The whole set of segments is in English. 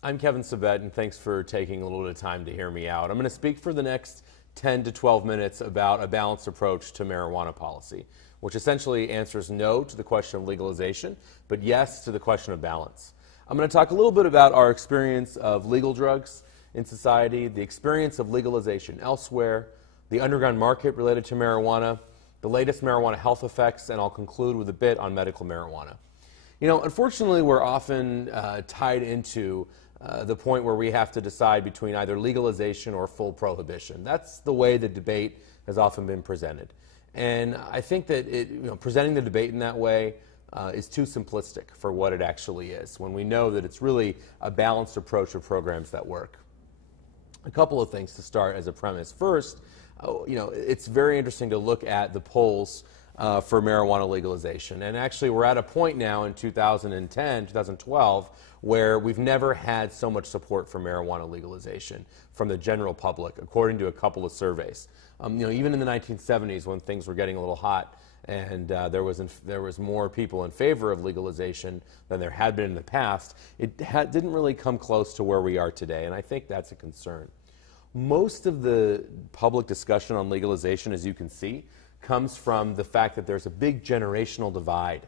I'm Kevin Sabet, and thanks for taking a little bit of time to hear me out. I'm going to speak for the next 10 to 12 minutes about a balanced approach to marijuana policy, which essentially answers no to the question of legalization, but yes to the question of balance. I'm going to talk a little bit about our experience of legal drugs in society, the experience of legalization elsewhere, the underground market related to marijuana, the latest marijuana health effects, and I'll conclude with a bit on medical marijuana. You know, unfortunately, we're often tied into the point where we have to decide between either legalization or full prohibition. That's the way the debate has often been presented. And I think that presenting the debate in that way is too simplistic for what it actually is, when we know that it's really a balanced approach of programs that work. A couple of things to start as a premise. First, it's very interesting to look at the polls for marijuana legalization. And actually, we're at a point now in 2010, 2012, where we've never had so much support for marijuana legalization from the general public, according to a couple of surveys. Even in the 1970s, when things were getting a little hot and there was more people in favor of legalization than there had been in the past, it didn't really come close to where we are today, and I think that's a concern. Most of the public discussion on legalization, as you can see, comes from the fact that there's a big generational divide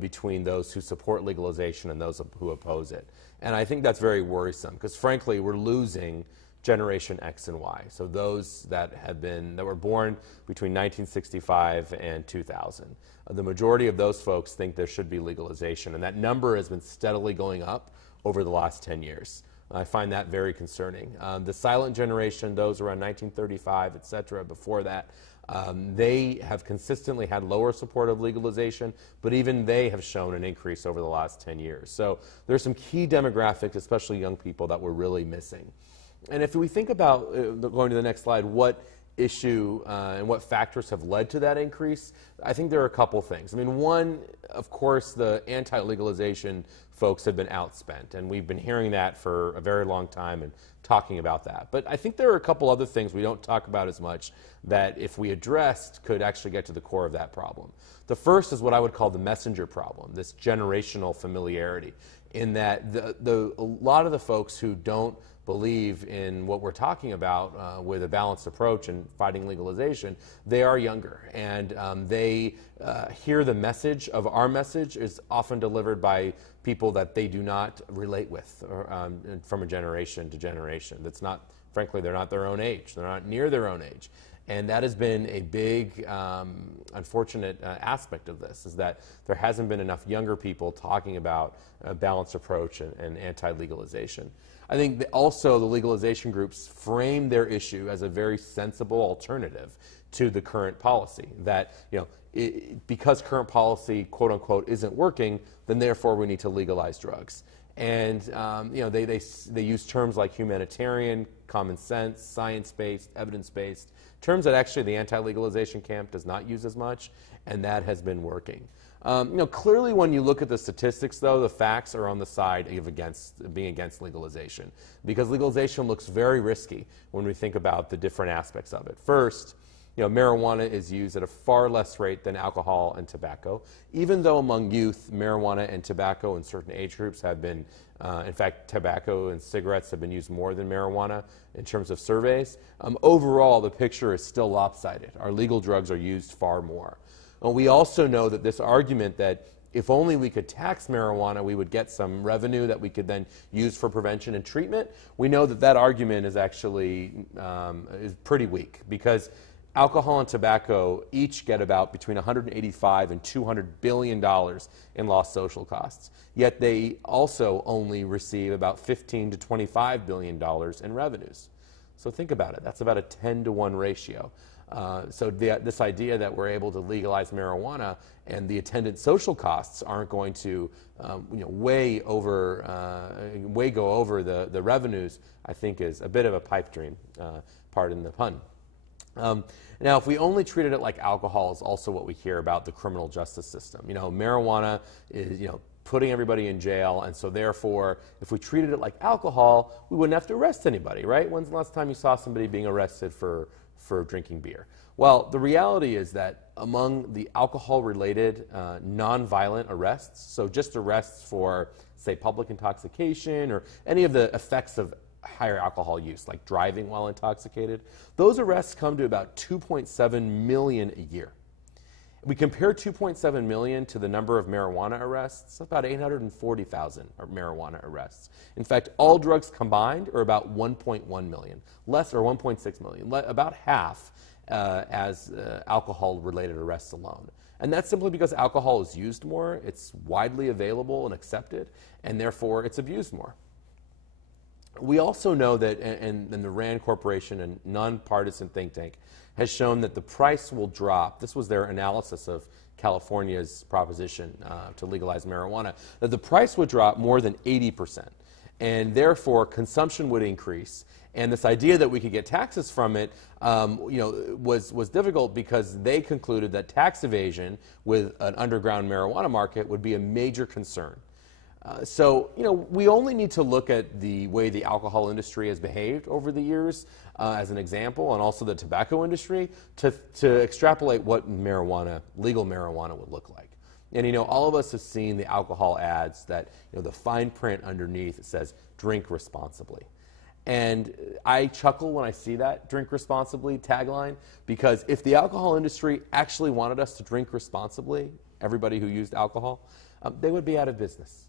between those who support legalization and those who oppose it. And I think that's very worrisome because, frankly, we're losing Generation X and Y. So those that were born between 1965 and 2000. The majority of those folks think there should be legalization, and that number has been steadily going up over the last 10 years. I find that very concerning. The silent generation, those around 1935, et cetera, before that, they have consistently had lower support of legalization, but even they have shown an increase over the last 10 years. So there's some key demographics, especially young people, that we're really missing. And if we think about, going to the next slide, what issue and what factors have led to that increase, I think there are a couple things. I mean, one, of course, the anti-legalization folks have been outspent, and we've been hearing that for a very long time and talking about that. But I think there are a couple other things we don't talk about as much that, if we addressed, could actually get to the core of that problem. The first is what I would call the messenger problem, this generational familiarity, in that a lot of the folks who don't believe in what we're talking about with a balanced approach and fighting legalization, they are younger, and they hear the message of our message is often delivered by people that they do not relate with from a generation to generation. That's not, frankly, they're not their own age. They're not near their own age. And that has been a big, unfortunate aspect of this, is that there hasn't been enough younger people talking about a balanced approach and anti-legalization. I think that also the legalization groups frame their issue as a very sensible alternative to the current policy, that because current policy, quote unquote, isn't working, then therefore we need to legalize drugs. And they use terms like humanitarian, common sense, science-based, evidence-based, terms that actually the anti-legalization camp does not use as much, and that has been working. Clearly, when you look at the statistics, though, the facts are on the side of being against legalization, because legalization looks very risky when we think about the different aspects of it. First, marijuana is used at a far less rate than alcohol and tobacco, even though among youth, marijuana and tobacco in certain age groups have been, in fact, tobacco and cigarettes have been used more than marijuana in terms of surveys. Overall, the picture is still lopsided. Our legal drugs are used far more. We also know that this argument that if only we could tax marijuana, we would get some revenue that we could then use for prevention and treatment. We know that that argument is actually is pretty weak, because alcohol and tobacco each get about between $185 and $200 billion in lost social costs. Yet they also only receive about $15 to $25 billion in revenues. So think about it. That's about a 10-to-1 ratio. So this idea that we're able to legalize marijuana and the attendant social costs aren't going to way go over the revenues, I think is a bit of a pipe dream, pardon the pun. Now, if we only treated it like alcohol, is also what we hear about the criminal justice system. Marijuana is, putting everybody in jail, and so therefore, if we treated it like alcohol, we wouldn't have to arrest anybody, right? When's the last time you saw somebody being arrested for drinking beer? Well, the reality is that among the alcohol-related nonviolent arrests, so just arrests for, say, public intoxication or any of the effects of higher alcohol use, like driving while intoxicated, those arrests come to about 2.7 million a year. We compare 2.7 million to the number of marijuana arrests, about 840,000 marijuana arrests. In fact, all drugs combined are about 1.1 million, less, or 1.6 million, about half as alcohol-related arrests alone. And that's simply because alcohol is used more, it's widely available and accepted, and therefore it's abused more. We also know that, and the RAND Corporation, a nonpartisan think tank, has shown that the price will drop. This was their analysis of California's proposition to legalize marijuana, that the price would drop more than 80%. And therefore, consumption would increase. And this idea that we could get taxes from it was difficult because they concluded that tax evasion with an underground marijuana market would be a major concern. So, we only need to look at the way the alcohol industry has behaved over the years as an example, and also the tobacco industry, to extrapolate what legal marijuana would look like. And, all of us have seen the alcohol ads that, the fine print underneath, it says, drink responsibly. And I chuckle when I see that drink responsibly tagline, because if the alcohol industry actually wanted us to drink responsibly, everybody who used alcohol, they would be out of business.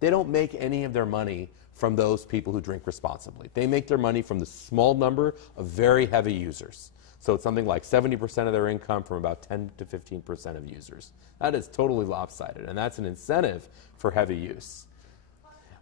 They don't make any of their money from those people who drink responsibly. They make their money from the small number of very heavy users. So it's something like 70% of their income from about 10 to 15% of users. That is totally lopsided, and that's an incentive for heavy use.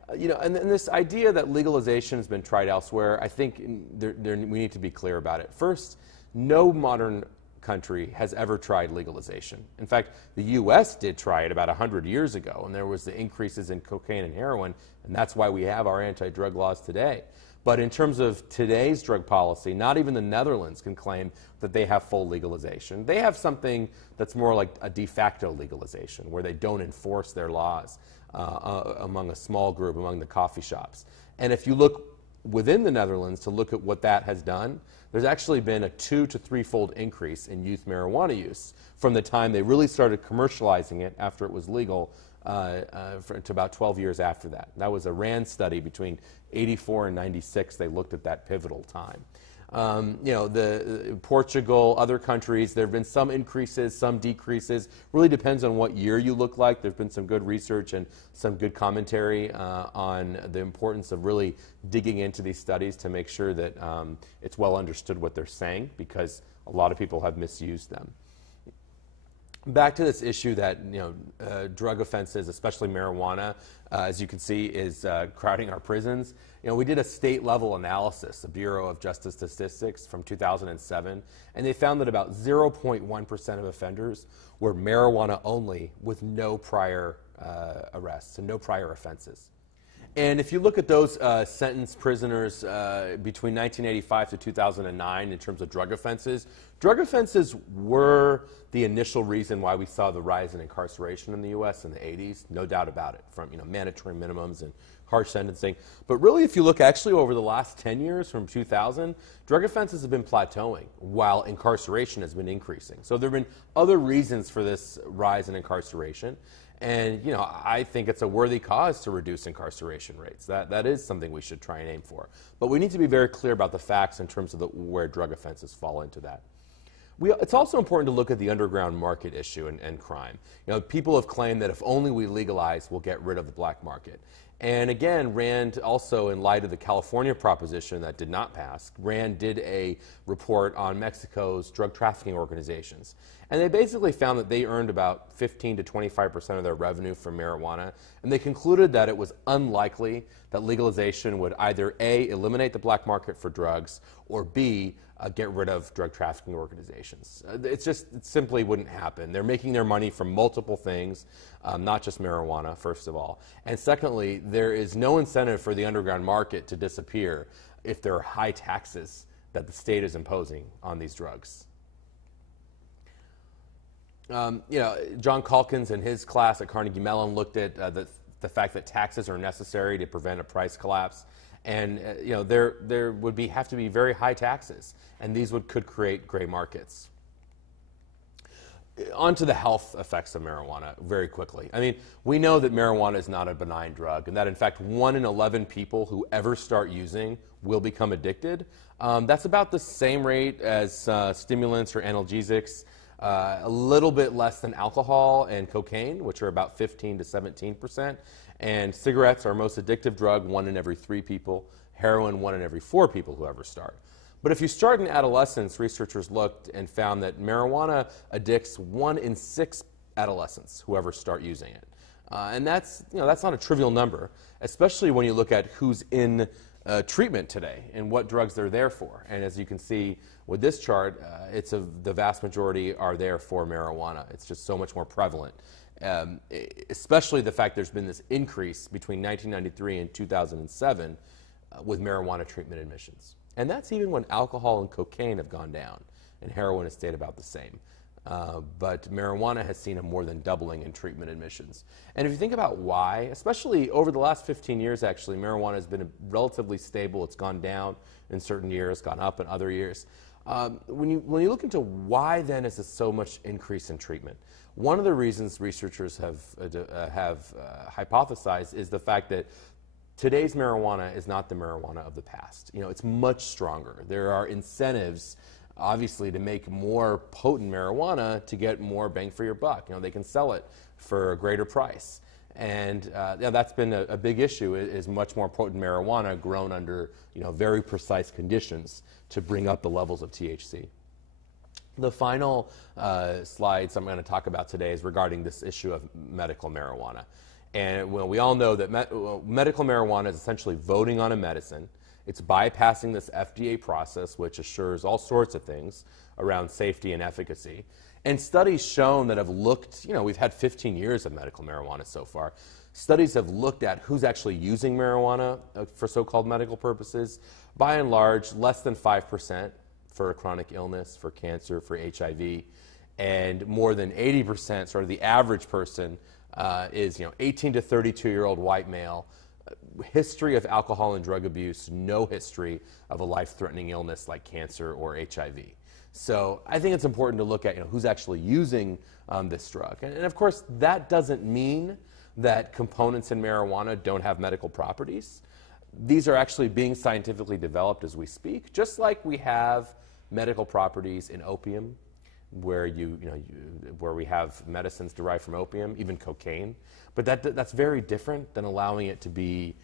And this idea that legalization has been tried elsewhere, I think we need to be clear about it. First, no modern country has ever tried legalization. In fact, the U.S. did try it about 100 years ago, and there was the increases in cocaine and heroin, and that's why we have our anti-drug laws today. But in terms of today's drug policy, not even the Netherlands can claim that they have full legalization. They have something that's more like a de facto legalization, where they don't enforce their laws among a small group, among the coffee shops. And if you look within the Netherlands to look at what that has done, there's actually been a 2- to 3-fold increase in youth marijuana use from the time they really started commercializing it after it was legal to about 12 years after that. That was a RAND study between 84 and 96. They looked at that pivotal time. Portugal, other countries, there have been some increases, some decreases. Really depends on what year you look like. There's been some good research and some good commentary on the importance of really digging into these studies to make sure that it's well understood what they're saying, because a lot of people have misused them. Back to this issue that drug offenses, especially marijuana, as you can see, is crowding our prisons. We did a state-level analysis, the Bureau of Justice Statistics, from 2007, and they found that about 0.1% of offenders were marijuana only, with no prior arrests and no prior offenses. And if you look at those sentenced prisoners between 1985 to 2009 in terms of drug offenses were the initial reason why we saw the rise in incarceration in the U.S. in the 80s, no doubt about it, from mandatory minimums and harsh sentencing. But really, if you look actually over the last 10 years from 2000, drug offenses have been plateauing while incarceration has been increasing. So there have been other reasons for this rise in incarceration. And, I think it's a worthy cause to reduce incarceration rates. That is something we should try and aim for. But we need to be very clear about the facts in terms of where drug offenses fall into that. It's also important to look at the underground market issue and crime. People have claimed that if only we legalize, we'll get rid of the black market. And again, RAND also, in light of the California proposition that did not pass, RAND did a report on Mexico's drug trafficking organizations. And they basically found that they earned about 15 to 25% of their revenue from marijuana. And they concluded that it was unlikely that legalization would either A, eliminate the black market for drugs, or B, get rid of drug trafficking organizations. It simply wouldn't happen. They're making their money from multiple things, not just marijuana, first of all. And secondly, there is no incentive for the underground market to disappear if there are high taxes that the state is imposing on these drugs. John Calkins in his class at Carnegie Mellon looked at the fact that taxes are necessary to prevent a price collapse, and there would have to be very high taxes, and these could create gray markets. On to the health effects of marijuana very quickly. I mean, we know that marijuana is not a benign drug, and that in fact 1 in 11 people who ever start using will become addicted. That's about the same rate as stimulants or analgesics, a little bit less than alcohol and cocaine, which are about 15 to 17%. And cigarettes are our most addictive drug, 1 in every 3 people. Heroin, 1 in every 4 people who ever start. But if you start in adolescence, researchers looked and found that marijuana addicts 1 in 6 adolescents who ever start using it. And that's not a trivial number, especially when you look at who's in treatment today and what drugs they're there for. And as you can see with this chart, the vast majority are there for marijuana. It's just so much more prevalent. Especially the fact there's been this increase between 1993 and 2007 with marijuana treatment admissions. And that's even when alcohol and cocaine have gone down, and heroin has stayed about the same. But marijuana has seen a more than doubling in treatment admissions. And if you think about why, especially over the last 15 years, actually, marijuana has been relatively stable. It's gone down in certain years, gone up in other years. When you look into why then is there so much increase in treatment, one of the reasons researchers have hypothesized is the fact that today's marijuana is not the marijuana of the past. It's much stronger. There are incentives, obviously, to make more potent marijuana to get more bang for your buck. They can sell it for a greater price. And that's been a big issue, is much more potent marijuana grown under very precise conditions to bring up the levels of THC. The final slides I'm going to talk about today is regarding this issue of medical marijuana. And we all know that medical marijuana is essentially voting on a medicine. It's bypassing this FDA process, which assures all sorts of things around safety and efficacy. And studies shown that have looked, we've had 15 years of medical marijuana so far. Studies have looked at who's actually using marijuana for so-called medical purposes. By and large, less than 5% for a chronic illness, for cancer, for HIV, and more than 80%, sort of the average person, is 18 to 32-year-old white male, history of alcohol and drug abuse, no history of a life-threatening illness like cancer or HIV. So I think it's important to look at who's actually using this drug. And of course, that doesn't mean that components in marijuana don't have medical properties. These are actually being scientifically developed as we speak, just like we have medical properties in opium, where where we have medicines derived from opium, even cocaine. But that's very different than allowing it to be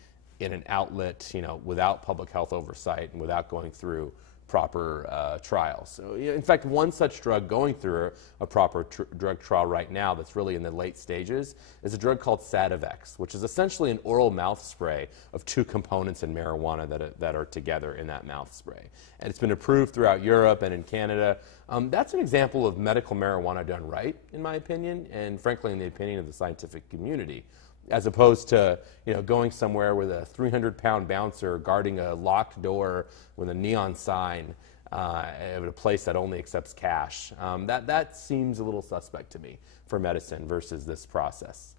in an outlet, without public health oversight and without going through proper trials. So, in fact, one such drug going through a proper drug trial right now that's really in the late stages is a drug called Sativex, which is essentially an oral mouth spray of 2 components in marijuana that are together in that mouth spray. And it's been approved throughout Europe and in Canada. That's an example of medical marijuana done right, in my opinion, and frankly in the opinion of the scientific community, as opposed to going somewhere with a 300-pound bouncer guarding a locked door with a neon sign at a place that only accepts cash. That seems a little suspect to me for medicine versus this process.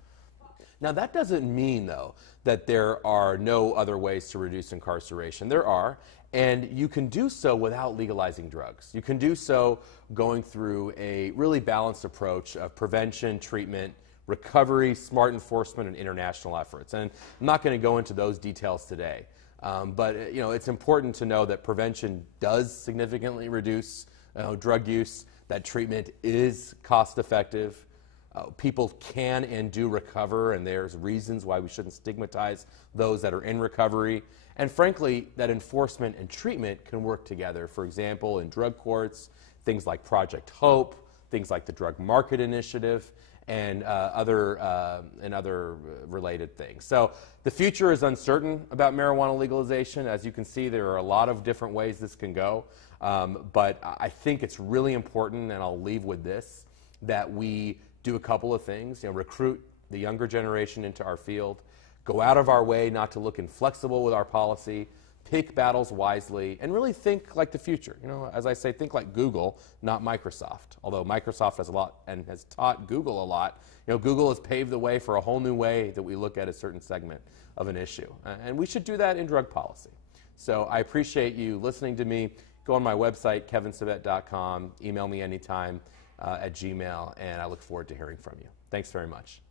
Now, that doesn't mean, though, that there are no other ways to reduce incarceration. There are, and you can do so without legalizing drugs. You can do so going through a really balanced approach of prevention, treatment, recovery, smart enforcement, and international efforts. And I'm not going to go into those details today. But it's important to know that prevention does significantly reduce drug use, that treatment is cost effective. People can and do recover, and there's reasons why we shouldn't stigmatize those that are in recovery. And frankly, that enforcement and treatment can work together. For example, in drug courts, things like Project Hope, things like the Drug Market Initiative, and other related things. So the future is uncertain about marijuana legalization. As you can see, there are a lot of different ways this can go. But I think it's really important, and I'll leave with this, that we do a couple of things. Recruit the younger generation into our field, go out of our way not to look inflexible with our policy, pick battles wisely, and really think like the future. As I say, think like Google, not Microsoft. Although Microsoft has a lot and has taught Google a lot. Google has paved the way for a whole new way that we look at a certain segment of an issue. And we should do that in drug policy. So I appreciate you listening to me. Go on my website, kevinsabet.com. Email me anytime at Gmail, and I look forward to hearing from you. Thanks very much.